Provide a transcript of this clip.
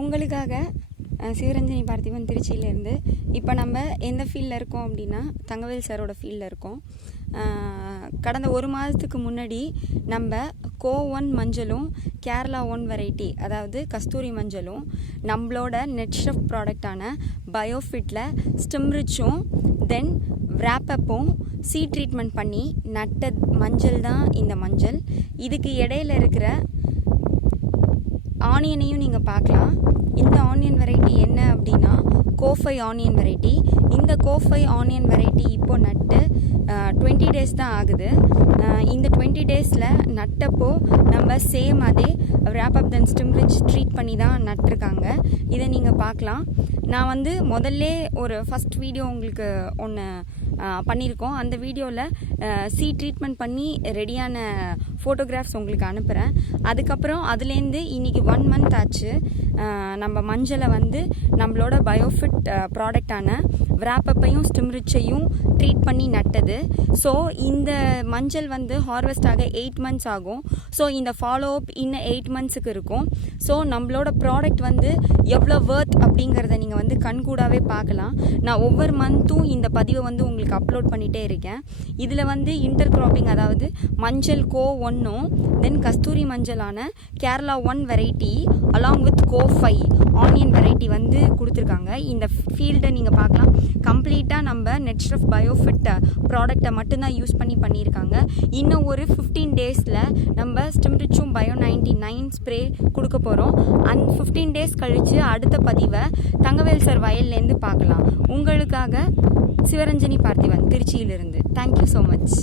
உங்களுக்காக சிவரஞ்சனி பார்த்திபன் திருச்சியிலேருந்து. இப்போ நம்ம எந்த ஃபீல்டில் இருக்கோம் அப்படின்னா தங்கவேல் சாரோட ஃபீல்டில் இருக்கோம். கடந்த ஒரு மாதத்துக்கு முன்னாடி நம்ம கோ1 மஞ்சளும் கேரளா 1 வெரைட்டி அதாவது கஸ்தூரி மஞ்சளும் நம்மளோட நெட்ஷெஃப் ப்ராடக்டான பயோஃபிட்டில் ஸ்டிம்ரிச்சும் தென் விராப்பப்பும் சீட் ட்ரீட்மெண்ட் பண்ணி நட்ட மஞ்சள் தான் இந்த மஞ்சள். இதுக்கு இடையில இருக்கிற ஆனியனையும் நீங்கள் பார்க்கலாம். இந்த ஆனியன் வெரைட்டி என்ன அப்படின்னா கோ5 ஆனியன் வெரைட்டி. இந்த கோ5 ஆனியன் வெரைட்டி இப்போ நட்டு 20 டேஸ் தான் ஆகுது. இந்த 20 டேஸில் நட்டப்போ நம்ம சேம் அதே விராப்பப் தென் ஸ்டிம்ரிச் ட்ரீட் பண்ணி தான் நட்டிருக்காங்க. இதை நீங்கள் பார்க்கலாம். நான் முதல்ல ஒரு ஃபஸ்ட் வீடியோ உங்களுக்கு ஒன்று பண்ணியிருக்கோம். அந்த வீடியோவில் சீட் ட்ரீட்மெண்ட் பண்ணி ரெடியான ஃபோட்டோகிராஃப்ஸ் உங்களுக்கு அனுப்புகிறேன். அதுக்கப்புறம் அதுலேருந்து இன்றைக்கி 1 மந்த் ஆச்சு நம்ம மஞ்சளை நம்மளோட பயோஃபிட் ப்ராடக்டான விராப்பப்பையும் ஸ்டிம்ரிச்சையும் ட்ரீட் பண்ணி நட்டது. ஸோ இந்த மஞ்சள் ஹார்வெஸ்ட் ஆக 8 மந்த்ஸ் ஆகும். ஸோ இந்த ஃபாலோ அப் இன்னும் 8 மந்த்ஸுக்கு இருக்கும். ஸோ நம்மளோட ப்ராடக்ட் எவ்வளோ வர்த் அப்படிங்கிறத நீங்கள் கண்கூடாவே பார்க்கலாம். நான் ஒவ்வொரு மந்த்தும் இந்த பதிவை உங்களுக்கு அப்லோட் பண்ணிகிட்டே இருக்கேன். இதில் இன்டர் கிராப்பிங் அதாவது மஞ்சள் கோ1ம் தென் கஸ்தூரி மஞ்சளான கேரளா 1 வெரைட்டி அலாங் வித் கோ5 ஆனியன் வெரைட்டி கொடுத்துருக்காங்க. இந்த ஃபீல்டை நீங்கள் பார்க்கலாம். கம்ப்ளீட்டாக நம்ம நெட்ஷெஃப் பயோஃபிட் ப்ராடக்டை மட்டும்தான் யூஸ் பண்ணியிருக்காங்க. இன்னும் ஒரு 15 டேஸில் நம்ம ஸ்டிம்ரிச்சும் பயோ 99 ஸ்ப்ரே கொடுக்க போகிறோம். அந்த 15 டேஸ் கழித்து அடுத்த பதிவை தங்கவேல் சார் வயல்லேருந்து பார்க்கலாம். உங்களுக்காக சிவரஞ்சனி பார்த்திபன் திருச்சியிலிருந்து. Thank you so much.